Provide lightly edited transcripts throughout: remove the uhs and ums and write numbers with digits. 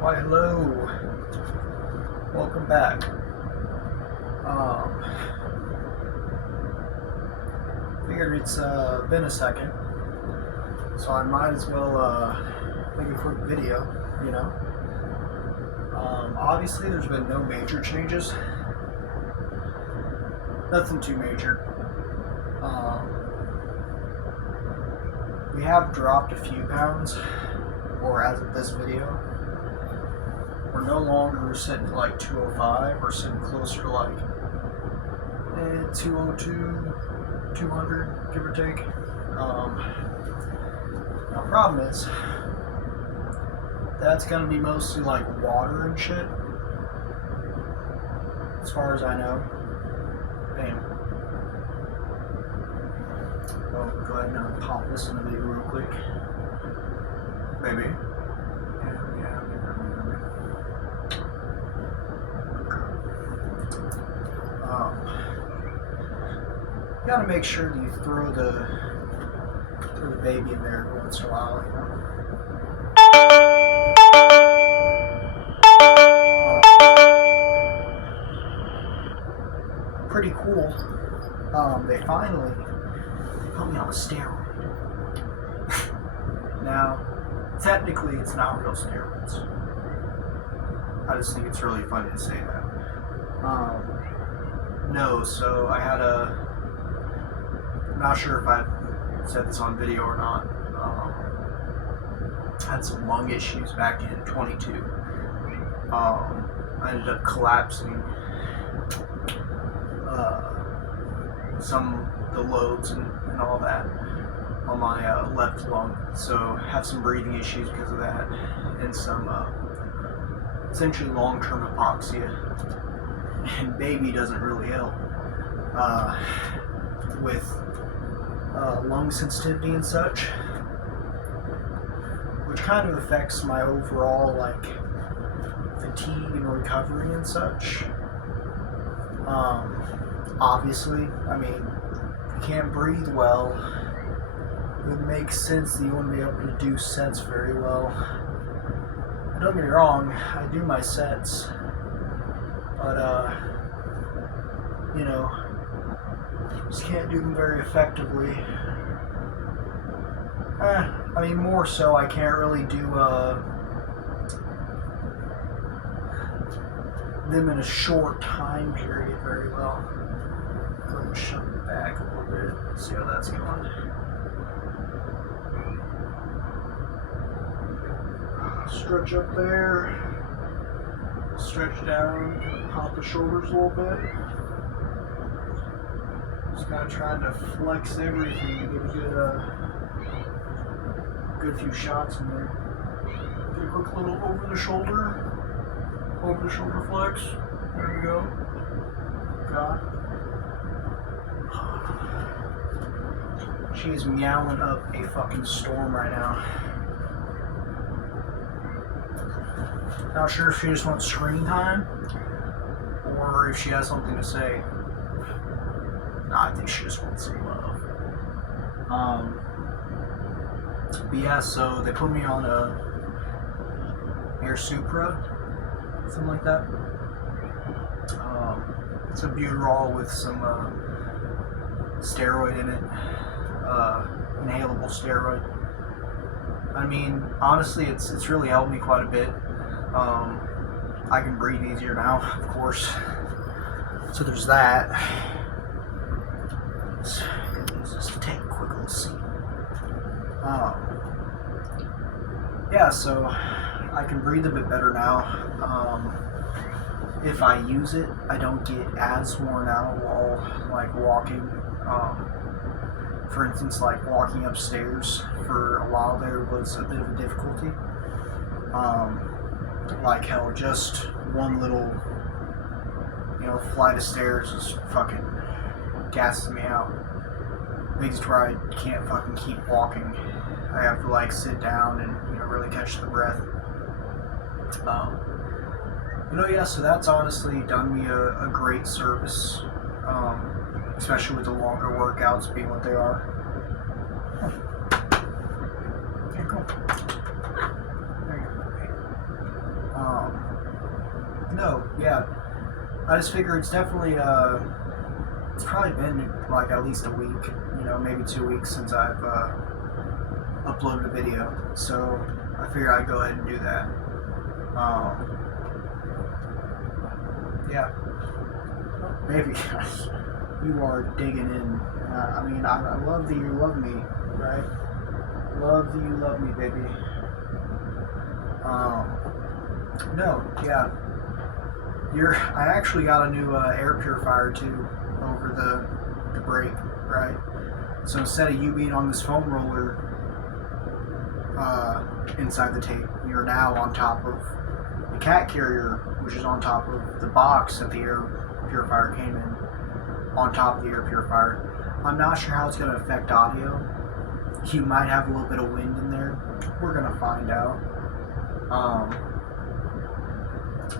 Why, hello. Welcome back. Figured it's been a second, so I might as well make a quick video, you know. Obviously there's been no major changes. Nothing too major. We have dropped a few pounds, or as of this video. We're no longer sitting at like 205, we're sitting closer to like 202, 200, give or take. Now, problem is, that's going to be mostly like water and shit, as far as I know. Damn. Oh, go ahead and pop this in the video real quick. Maybe. You gotta make sure that you throw the baby in there every once in a while, you know. Pretty cool. They finally put me on a steroid. Now, technically, it's not real steroids. I just think it's really funny to say that. No, so I had I'm not sure if I said this on video or not. I had some lung issues back in 22. I ended up collapsing some of the lobes and all that on my left lung. So have some breathing issues because of that, and some essentially long-term hypoxia. And baby doesn't really help with lung sensitivity and such, which kind of affects my overall like fatigue and recovery and such. Obviously, I mean, if you can't breathe well, it would make sense that you wouldn't be able to do sets very well. And don't get me wrong, I do my sets, but you know, just can't do them very effectively. I mean, more so, I can't really do them in a short time period very well. Go ahead and shove it back a little bit, see how that's going. Stretch up there, stretch down, pop the shoulders a little bit. Just kind of trying to flex everything to get a good few shots in there. Do a quick little over the shoulder flex. There we go. God. She's meowing up a fucking storm right now. Not sure if she just wants screen time or if she has something to say. Nah, I think she just wants some love. But yeah, so they put me on a Air Supra, something like that. It's a butyrol with some steroid in it, inhalable steroid. I mean, honestly, it's really helped me quite a bit. I can breathe easier now, of course. So there's that. Let's just take a quick little seat. Yeah, so I can breathe a bit better now. If I use it, I don't get as worn out while like walking. For instance, like walking upstairs for a while there was a bit of a difficulty. Like hell, just one little, flight of stairs just fucking gasses me out. Makes it where I can't fucking keep walking. I have to like sit down and really catch the breath. Yeah, so that's honestly done me a great service, especially with the longer workouts being what they are. Okay, cool. There you go. No, yeah. I just figure it's definitely, it's probably been like at least a week, you know, maybe 2 weeks since I've uploaded a video. So I figure I'd go ahead and do that. Yeah. Baby, you are digging in. I mean, I love that you love me, right? Love that you love me, baby. No, yeah. I actually got a new air purifier too over the break, right? So instead of you being on this foam roller inside the tape, you're now on top of the cat carrier, which is on top of the box that the air purifier came in, on top of the air purifier. I'm not sure how it's going to affect audio. You might have a little bit of wind in there. We're going to find out.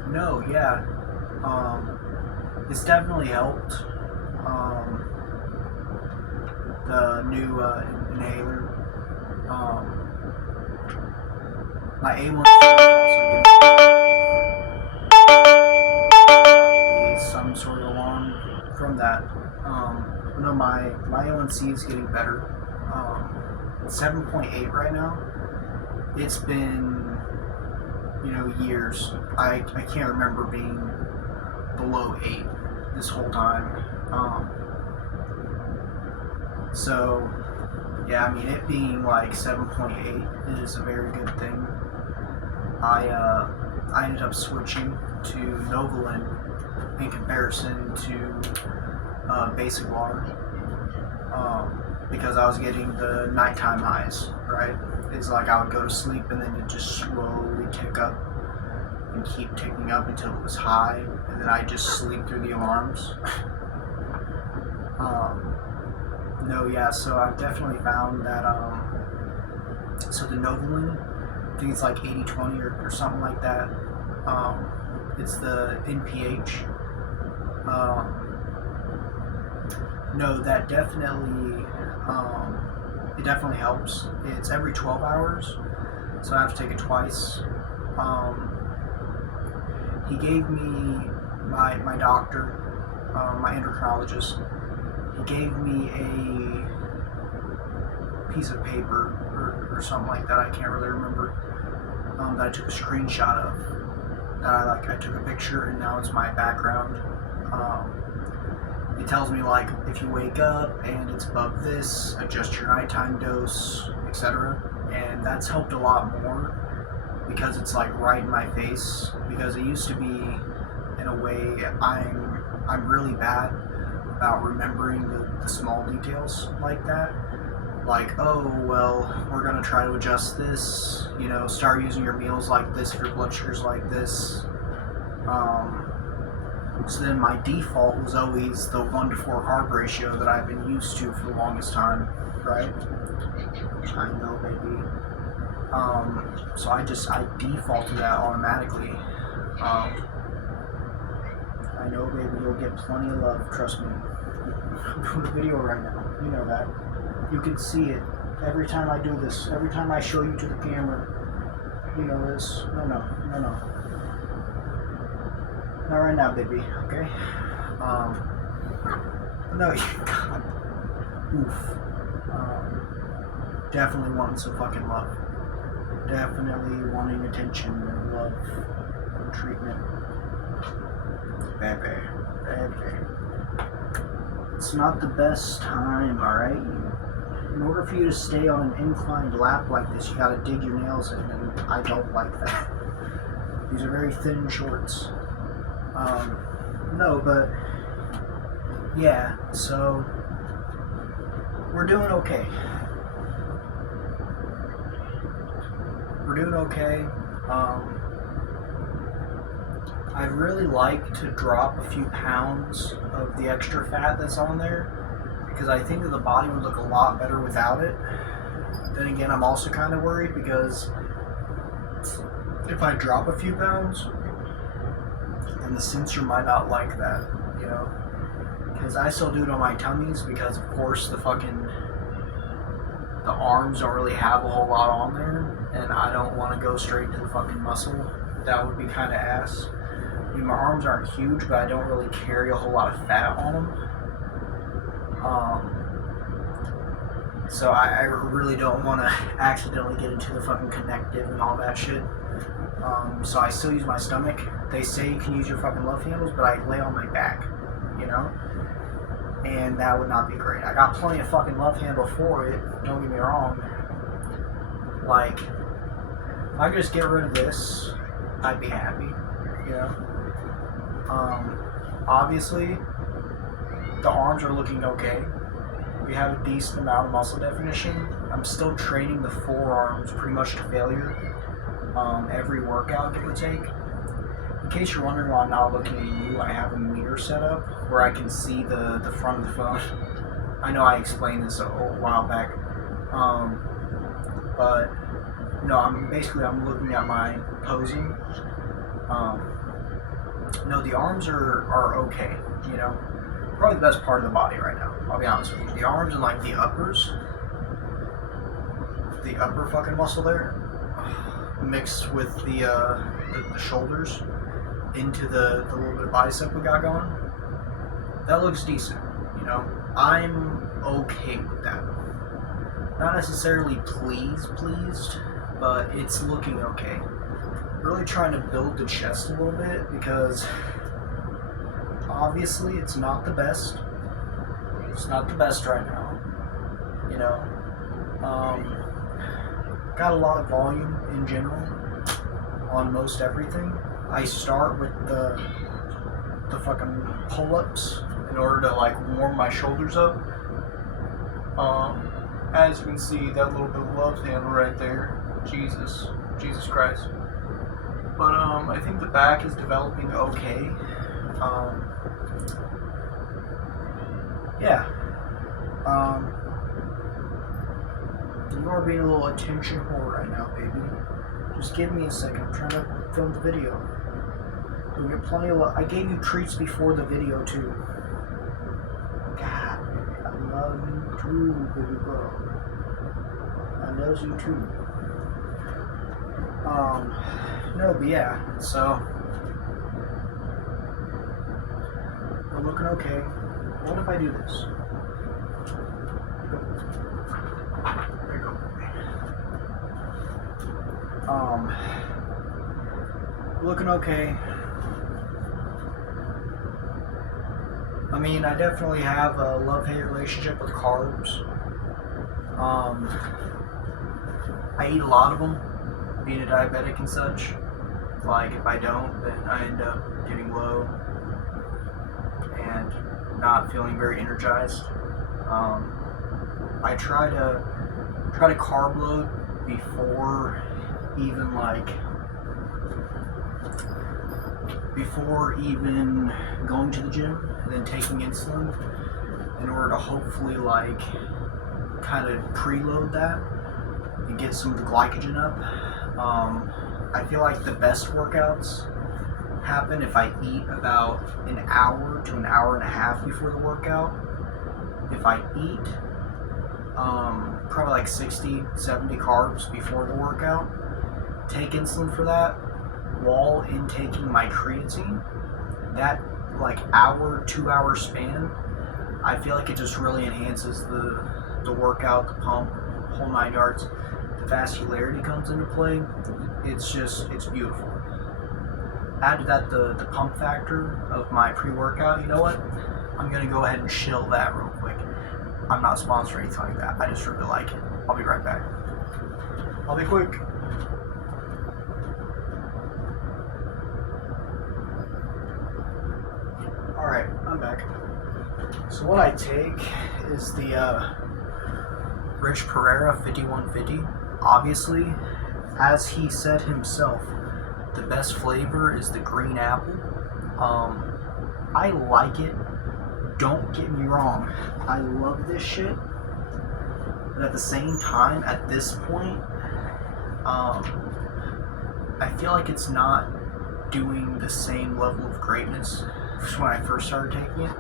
No, yeah. It's definitely helped. The new inhaler. My A1C is also getting some sort of alarm from that. No, my A1C is getting better. 7.8 right now. It's been, you know, years. I can't remember being below 8 this whole time. So yeah, I mean, it being like 7.8 is a very good thing. I ended up switching to Novolin in comparison to basic water, because I was getting the nighttime highs, right? It's like I would go to sleep and then it just slowly tick up and keep ticking up until it was high, and then I just sleep through the alarms. No, yeah, so I've definitely found that, so the Novolin, I think it's like 80-20 or something like that. It's the NPH. No, that definitely, it definitely helps. It's every 12 hours, so I have to take it twice. He gave me, my doctor, my endocrinologist, he gave me a piece of paper or something like that, I can't really remember, that I took a screenshot of, that I took a picture and now it's my background. It tells me like if you wake up and it's above this, adjust your nighttime dose, etc. And that's helped a lot more because it's like right in my face, because it used to be, in a way, I'm really bad about remembering the small details like that. Like, oh, well, we're going to try to adjust this, you know, start using your meals like this, your blood sugar's like this. So then my default was always the 1 to 4 carb ratio that I've been used to for the longest time, right? I know, baby. So I default to that automatically. I know, baby, you'll get plenty of love, trust me. I'm doing a video right now, you know that. You can see it every time I do this, every time I show you to the camera. You know this. No. Not right now, baby, okay? No, God. Oof. Definitely wanting some fucking love. Definitely wanting attention and love and treatment. Baby. It's not the best time, alright? In order for you to stay on an inclined lap like this, you gotta dig your nails in, and I don't like that. These are very thin shorts. No, but yeah, so we're doing okay. I'd really like to drop a few pounds of the extra fat that's on there, because I think that the body would look a lot better without it. Then again, I'm also kind of worried because if I drop a few pounds, then the sensor might not like that, you know? Because I still do it on my tummies, because of course the arms don't really have a whole lot on there, and I don't want to go straight to the fucking muscle. That would be kind of ass. mean, my arms aren't huge, but I don't really carry a whole lot of fat on them. So I really don't want to accidentally get into the fucking connective and all that shit. So I still use my stomach. They say you can use your fucking love handles, but I lay on my back, you know? And that would not be great. I got plenty of fucking love handle for it, don't get me wrong. Like, if I could just get rid of this, I'd be happy, you know? Obviously, the arms are looking okay. We have a decent amount of muscle definition. I'm still training the forearms pretty much to failure. Every workout, give or take. In case you're wondering why I'm not looking at you, I have a meter set up where I can see the front of the phone. I know I explained this a while back. But no, I'm looking at my posing. No, the arms are okay, you know. Probably the best part of the body right now, I'll be honest with you. The arms and like the uppers, the upper fucking muscle there, mixed with the shoulders into the little bit of bicep we got going, that looks decent, you know. I'm okay with that. Not necessarily pleased, but it's looking okay. Really trying to build the chest a little bit because obviously it's not the best. It's not the best right now, you know. Got a lot of volume in general on most everything. I start with the fucking pull-ups in order to like warm my shoulders up. As you can see, that little bit of love handle right there. Jesus Christ. But I think the back is developing okay. Yeah. You are being a little attention whore right now, baby. Just give me a second. I'm trying to film the video. You'll get plenty of love. I gave you treats before the video too. God, I love you too, baby girl. I love you too. No, but yeah, so we're looking okay. What if I do this? There you go. Looking okay. I mean, I definitely have a love-hate relationship with carbs. I eat a lot of them, being a diabetic and such. Like, if I don't, then I end up getting low and not feeling very energized. I try to carb load before even going to the gym and then taking insulin in order to hopefully like kind of preload that and get some of the glycogen up. I feel like the best workouts happen if I eat about an hour to an hour and a half before the workout. If I eat probably like 60, 70 carbs before the workout, take insulin for that while intaking my creatine, that like hour, 2 hour span, I feel like it just really enhances the workout, the pump, whole 9 yards. The vascularity comes into play. It's beautiful. Add to that the pump factor of my pre-workout. You know what? I'm gonna go ahead and shill that real quick. I'm not sponsored or anything like that. I just really like it. I'll be right back. I'll be quick. Alright, I'm back. So what I take is the Rich Pereira 5150. Obviously, as he said himself, the best flavor is the green apple. I like it. Don't get me wrong. I love this shit. But at the same time, at this point, I feel like it's not doing the same level of greatness as when I first started taking it.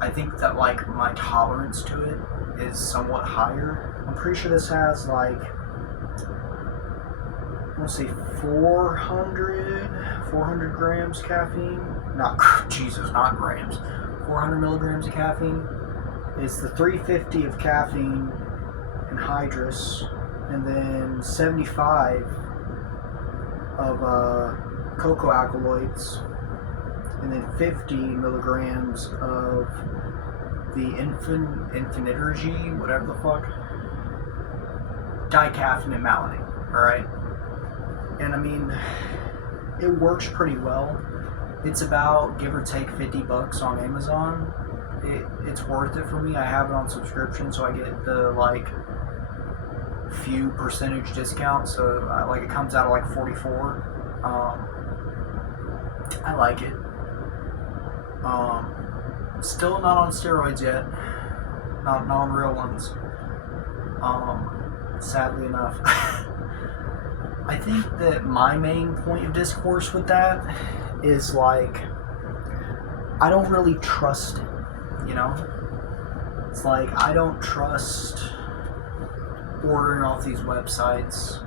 I think that like my tolerance to it is somewhat higher. I'm pretty sure this has like I want to say 400 grams caffeine. Not, Jesus, not grams. 400 milligrams of caffeine. It's the 350 of caffeine anhydrous, and then 75 of cocoa alkaloids, and then 50 milligrams of the infinitergy, whatever the fuck, dicaffeinate malonate. Alright? And I mean, it works pretty well. It's about, give or take, $50 on Amazon. It's worth it for me. I have it on subscription, so I get the like few percentage discount. So like it comes out at like 44. I like it. Still not on steroids yet. Not on real ones. Sadly enough. I think that my main point of discourse with that is like, I don't really trust it, you know? It's like, I don't trust ordering off these websites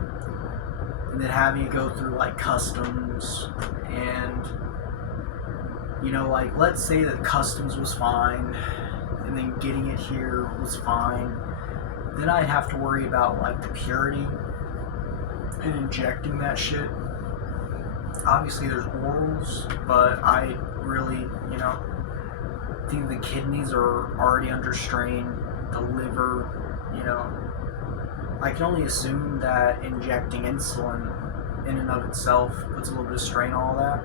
and then having it go through like customs, and you know, like, let's say that customs was fine and then getting it here was fine, then I'd have to worry about like the purity and injecting that shit. Obviously there's orals, but I really, you know, think the kidneys are already under strain, the liver, you know. I can only assume that injecting insulin in and of itself puts a little bit of strain on all that,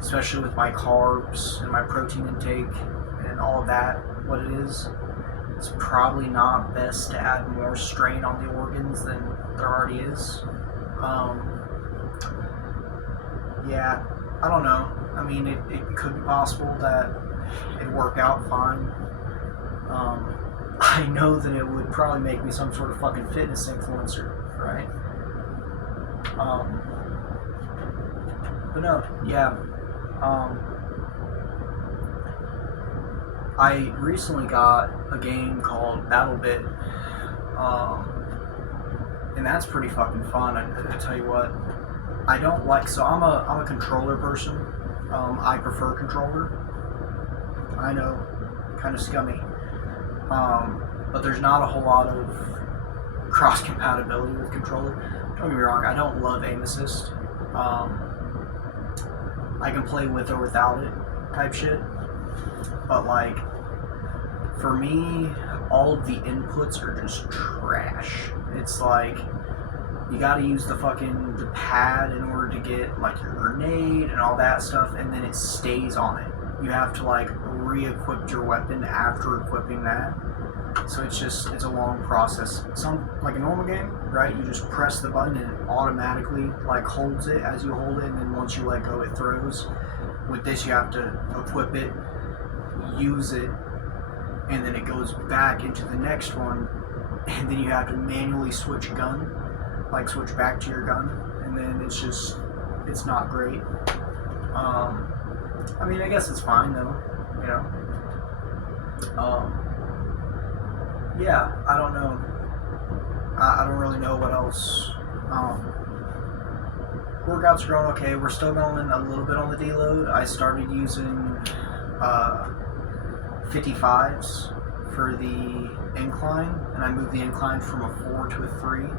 especially with my carbs and my protein intake and all of that, what it is. It's probably not best to add more strain on the organs than there already is. Yeah, I don't know. I mean, it could be possible that it'd work out fine. I know that it would probably make me some sort of fucking fitness influencer, right? But no, yeah. I recently got a game called BattleBit, and that's pretty fucking fun. I tell you what, I don't like. So I'm a controller person. I prefer controller. I know, kind of scummy. But there's not a whole lot of cross compatibility with controller. Don't get me wrong, I don't love aim assist. I can play with or without it, type shit. But like, for me, all of the inputs are just trash. It's like, you gotta use the pad in order to get like your grenade and all that stuff, and then it stays on it. You have to like re-equip your weapon after equipping that. So it's a long process. Some, like a normal game, right? You just press the button and it automatically like holds it as you hold it, and then once you let go, it throws. With this, you have to equip it, use it, and then it goes back into the next one, and then you have to manually switch gun, like switch back to your gun, and then it's not great. I mean, I guess it's fine though, you know. Yeah, I don't know. I don't really know what else. Workouts are going okay. We're still going a little bit on the deload. I started using 55s for the incline, and I moved the incline from a 4 to a 3.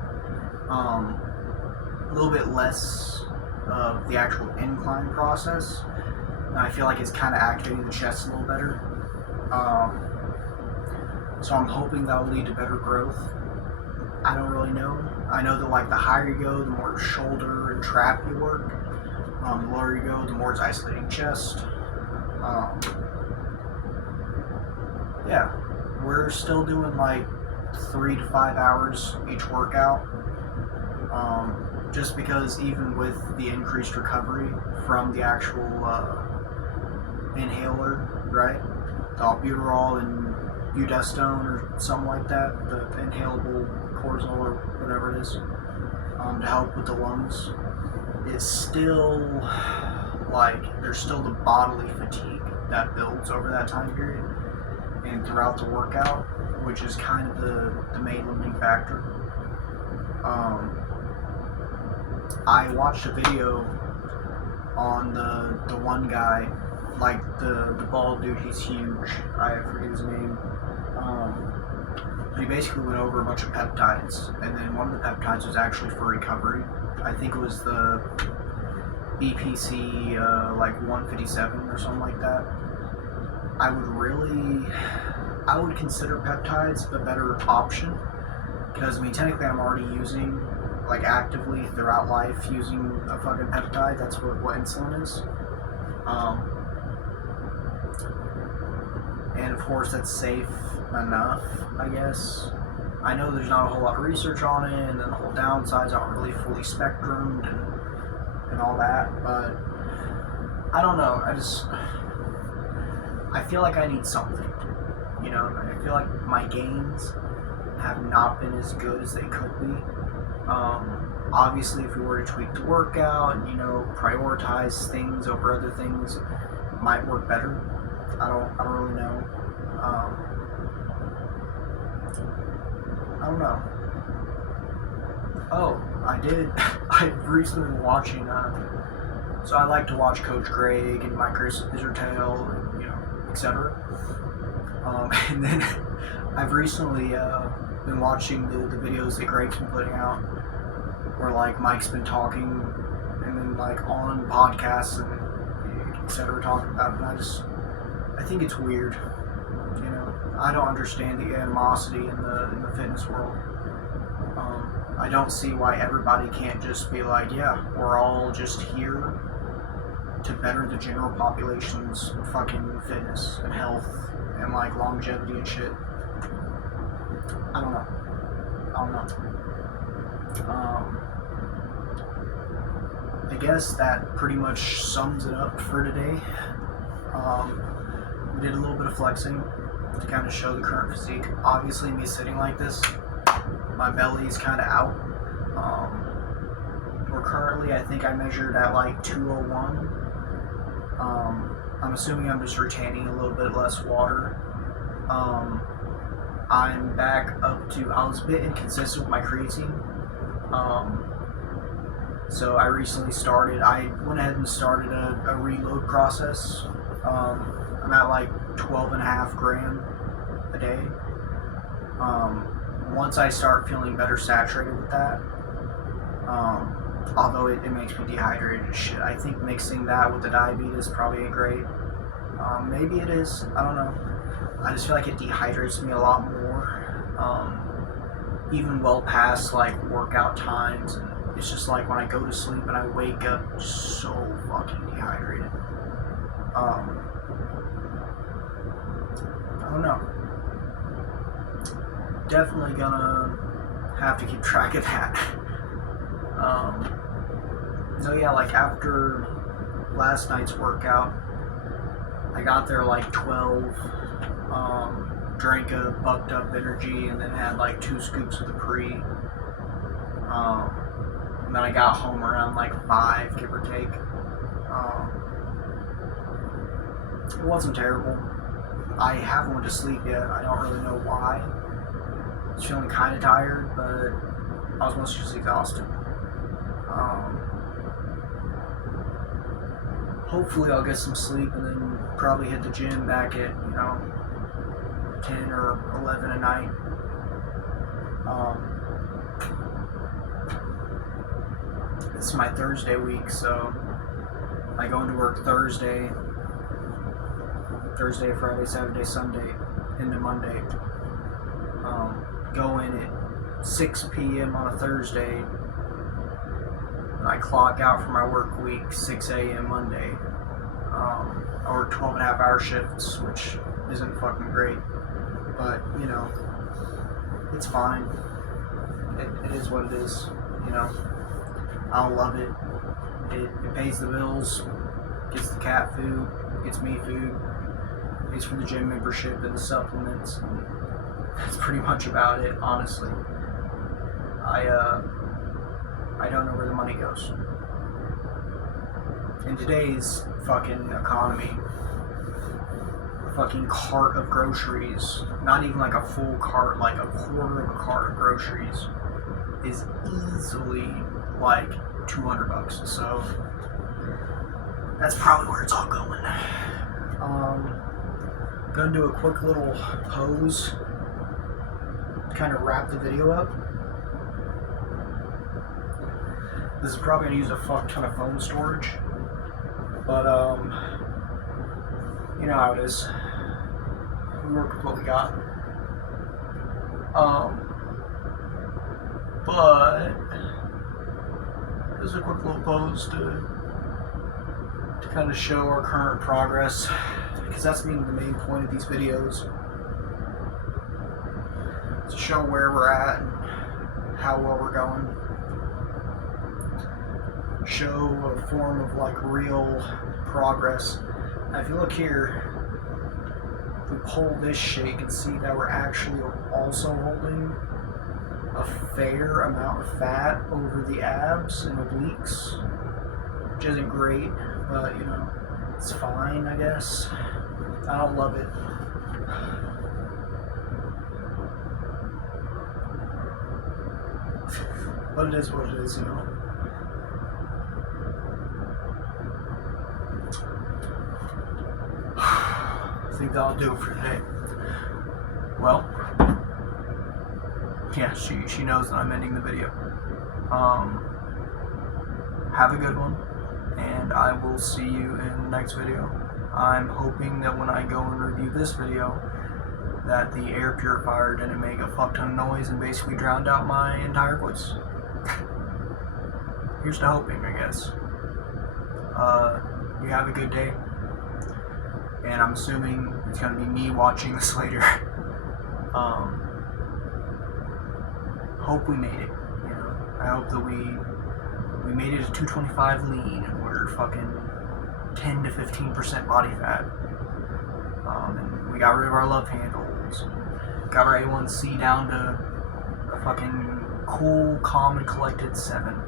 A little bit less of the actual incline process, and I feel like it's kind of activating the chest a little better. So I'm hoping that'll lead to better growth. I don't really know. I know that like the higher you go, the more shoulder and trap you work. The lower you go, the more it's isolating chest. Yeah, we're still doing like 3 to 5 hours each workout. Just because even with the increased recovery from the actual inhaler, right? The albuterol and budestone or something like that, the inhalable cortisol or whatever it is, to help with the lungs. It's still like, there's still the bodily fatigue that builds over that time period and throughout the workout, which is kind of the main limiting factor. I watched a video on the one guy, like the bald dude. He's huge. I forget his name. But he basically went over a bunch of peptides, and then one of the peptides was actually for recovery. I think it was the BPC like 157 or something like that. I would consider peptides a better option, because I mean technically I'm already using, like actively throughout life, using a fucking peptide. That's what insulin is. And of course that's safe enough, I guess. I know there's not a whole lot of research on it, and then the whole downsides aren't really fully spectrumed and all that, but I don't know. I feel like I need something, you know. I feel like my gains have not been as good as they could be. Obviously, if we were to tweak the workout and, you know, prioritize things over other things, it might work better. I don't really know. I don't know. Oh, I did. I've recently been watching. So I like to watch Coach Greg and Mike Israel, and, you know, etc. And then I've recently been watching the videos that Greg's been putting out, where like Mike's been talking, and then like on podcasts and etc. talking about it. And I think it's weird. You know, I don't understand the animosity in the fitness world. I don't see why everybody can't just be like, yeah, we're all just here to better the general population's fucking fitness and health and like longevity and shit. I don't know. I guess that pretty much sums it up for today. We did a little bit of flexing to kind of show the current physique. Obviously, me sitting like this, my belly's kind of out. We're currently, I think I measured at like 201. I'm assuming I'm just retaining a little bit less water. I'm back up to, I was a bit inconsistent with my creatine. So I recently I went ahead and started a reload process. I'm at like 12.5 grams a day. Once I start feeling better saturated with that, although it makes me dehydrated as shit. I think mixing that with the diabetes probably ain't great. Maybe it is, I don't know. I just feel like it dehydrates me a lot more, even well past like workout times. And it's just like when I go to sleep and I wake up so fucking dehydrated. I don't know. Definitely gonna have to keep track of that. So yeah, like after last night's workout, I got there like 12, drank a bucked up energy, and then had like 2 scoops of the pre. And then I got home around like 5, give or take. It wasn't terrible. I haven't went to sleep yet. I don't really know why. I was feeling kind of tired, but I was mostly just exhausted. Hopefully I'll get some sleep and then probably hit the gym back at, 10 or 11 at night. It's my Thursday week, so I go into work Thursday, Friday, Saturday, Sunday, into Monday. Go in at 6 p.m. on a Thursday, and I clock out for my work week 6 a.m. Monday. I work 12.5-hour shifts, which isn't fucking great, but it's fine. It is what it is. I don't love it. It pays the bills, gets the cat food, gets me food, pays for the gym membership and the supplements, and that's pretty much about it, honestly. I don't know where the money goes. In today's fucking economy, a fucking cart of groceries, not even like a full cart, like a quarter of a cart of groceries, is easily like $200. So that's probably where it's all going. Gonna do a quick little pose to kind of wrap the video up. This is probably gonna use a fuck ton of phone storage, but you know how it is. We work with what we got. But this is a quick little pose to kind of show our current progress, because that's the main point of these videos, to show where we're at and how well we're going. Show a form of like real progress. Now if you look here, if we pull this shit, you can see that we're actually also holding a fair amount of fat over the abs and obliques, which isn't great, but you know, it's fine, I guess. I don't love it. But it is what it is, you know. I think that'll do it for today. Well, yeah, she knows that I'm ending the video. Have a good one, and I will see you in the next video. I'm hoping that when I go and review this video, that the air purifier didn't make a fuck ton of noise and basically drowned out my entire voice. Here's to hoping, I guess. You have a good day, and I'm assuming it's gonna be me watching this later. Hope we made it. You know, I hope that we made it to 225 lean and we're fucking 10 to 15% body fat. And we got rid of our love handles. Got our A1C down to a fucking cool, calm, and collected 7.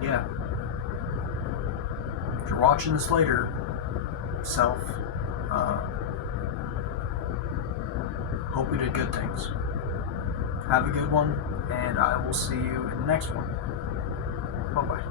Yeah. If you're watching this later, hope we did good things. Have a good one, and I will see you in the next one. Bye-bye.